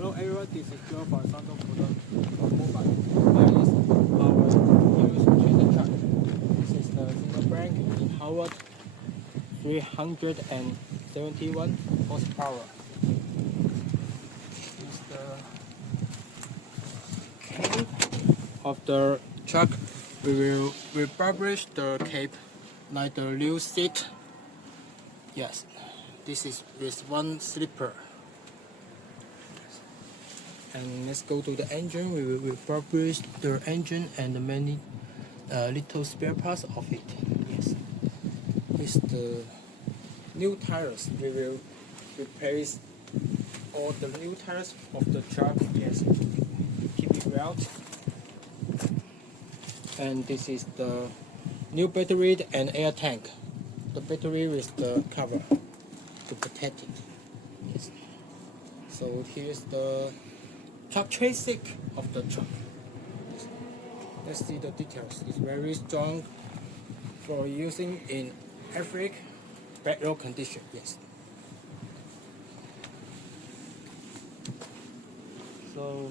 Hello everyone, this is Joe from Sinotruck HOWO 6x4. This is the single brand in HOWO 371 horsepower. This is the cab of the truck. We will refurbish the cab like the new seat. Yes, this is with one slipper. And let's go to the engine. We will refurbish the engine and the many little spare parts of it. Yes, it's the new tires. We will replace all the new tires of the truck. Yes, keep it well. And this is the new battery and air tank. The battery with the cover to protect it. Yes. So here's the truck chassis of the truck. Let's see the details. It's very strong for using in every bad road condition. Yes. So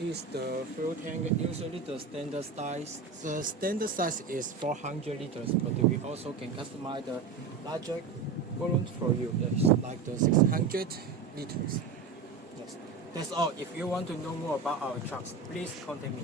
is the fuel tank. Usually the standard size. The standard size is 400 liters, but we also can customize the larger balloon for you. Yes, like the 600 liters. Yes, that's all. If you want to know more about our trucks, please contact me.